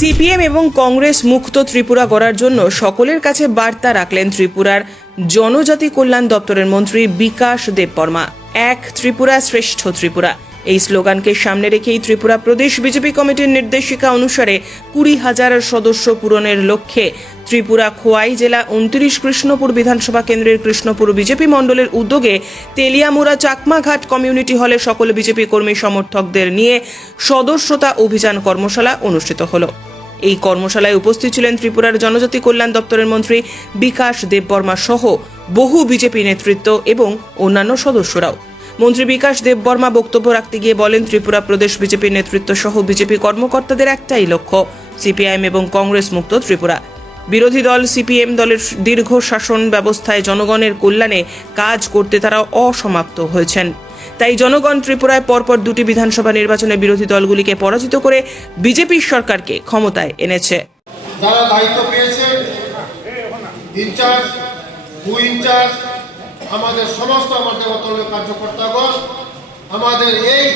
CPM এবং কংগ্রেস মুক্ত ত্রিপুরা গড়ার জন্য সকলের কাছে বার্তা রাখলেন ত্রিপুরার জনজাতি কল্যাণ দপ্তরের মন্ত্রী বিকাশ দেববর্মা। এক ত্রিপুরা শ্রেষ্ঠ ত্রিপুরা এই স্লোগানকে সামনে রেখেই ত্রিপুরা প্রদেশ বিজেপি কমিটির নির্দেশিকা অনুসারে 20,000 সদস্য পূরণের লক্ষ্যে ত্রিপুরা খোয়াই জেলা 29 কৃষ্ণপুর বিধানসভা কেন্দ্রের কৃষ্ণপুর বিজেপি মণ্ডলের উদ্যোগে তেলিয়ামুড়া চাকমাঘাট কমিউনিটি হলে সকল বিজেপি কর্মী সমর্থকদের নিয়ে সদস্যতা অভিযান কর্মশালা অনুষ্ঠিত হলো। এই কর্মশালায় উপস্থিত ছিলেন ত্রিপুরার জনজাতি কল্যাণ দপ্তরের মন্ত্রী বিকাশ দেববর্মা সহ বহু বিজেপি নেতৃত্ব এবং অন্যান্য সদস্যরাও। মন্ত্রী বিকাশ দেববর্মা বক্তব্য রাখতে গিয়ে বলেন, ত্রিপুরা প্রদেশ বিজেপি নেতৃত্ব সহ বিজেপি কর্মকর্তাদের একটাই লক্ষ্য, সিপিআইএম এবং কংগ্রেস মুক্ত ত্রিপুরা। বিরোধী দল সিপিএম দলের দীর্ঘ শাসন ব্যবস্থায় জনগণের কল্যাণে কাজ করতে তারা অসমাপ্ত হয়েছেন। তাই জনগণ ত্রিপুরায় পরপর 2টি বিধানসভা নির্বাচনে বিরোধী দলগুলিকে পরাজিত করে বিজেপির সরকারকে ক্ষমতায় এনেছে। যারা দায়িত্ব পেয়েছে, ইনচার্জ, ইনচার্জ, আমাদের সমস্ত আমাদের দলের কার্যকর্তাগণ, আমাদের এই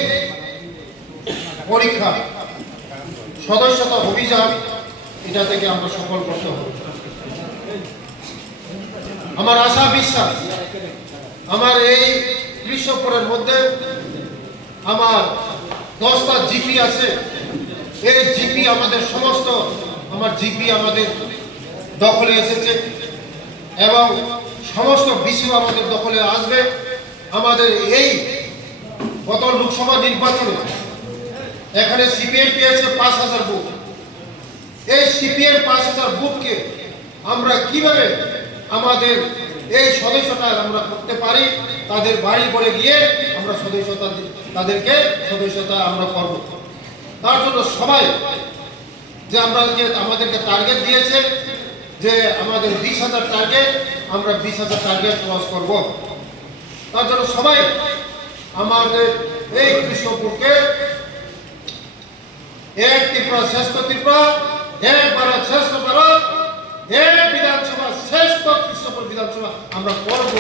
পরীক্ষা সদস্যতা অভিযান এটা থেকে আমরা সফল করতে হবে। আমার আশা বিশ্বাস, আমার এই কৃষ্ণপুরের মধ্যে আমার 10টা জিপি আছে। এই জিপি আমাদের সমস্ত জিপি আমাদের দখলে এসেছে এবং সমস্ত বিষয় আমাদের দখলে আসবে। আমাদের এই গত লোকসভা নির্বাচনে এখানে সিপিএম পেয়েছে 5,000 বুথ। এই সিপিএম 5,000 বুথকে আমরা কিভাবে আমাদের এই সদস্যতা আমরা করতে পারি, তাদের বাড়ি করে গিয়ে আমরা তাদেরকে সদস্যতা আমরা করব। তার জন্য সবাই যে আমাদেরকে টার্গেট দিয়েছে যে আমাদের 20,000 টার্গেট, আমরা 20,000 টার্গেট ক্রস করব। তার জন্য সবাই আমাদের এই কৃষ্ণপুরকে এক ত্রিপুরা শ্রেষ্ঠ ত্রিপুরা, এক ভারত শ্রেষ্ঠ ভারত, এক বিধানসভা শ্রেষ্ঠ কৃষ্ণপুর বিধানসভা আমরা করব।